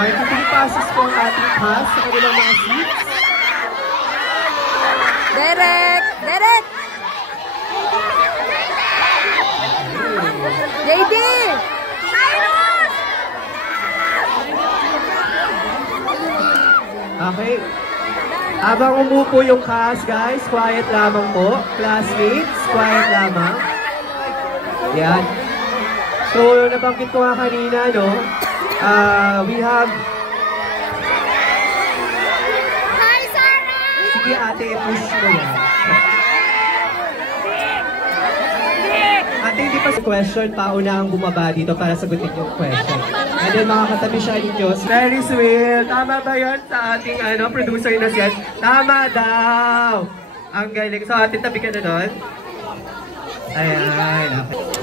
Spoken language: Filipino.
Marketing passes po ang ating class sa kanilang mga seats. Derek! Derek! JD! Cyrus! Okay. Habang umupo yung class, guys, quiet lamang po. Classmates, quiet lamang. Yan. So, nabanggit ko nga kanina, no? We have... Hi, Sarah! Sige, ate, push mo yan. Ate, hindi pa sa question, pauna ang bumaba dito para sagutin yung question. And then, mga katabi siya ninyo. Very sweet. Tama ba yan sa ating producer na siya? Tama daw! Ang galing. So, ate, tabi ka na doon. Ayan. Okay.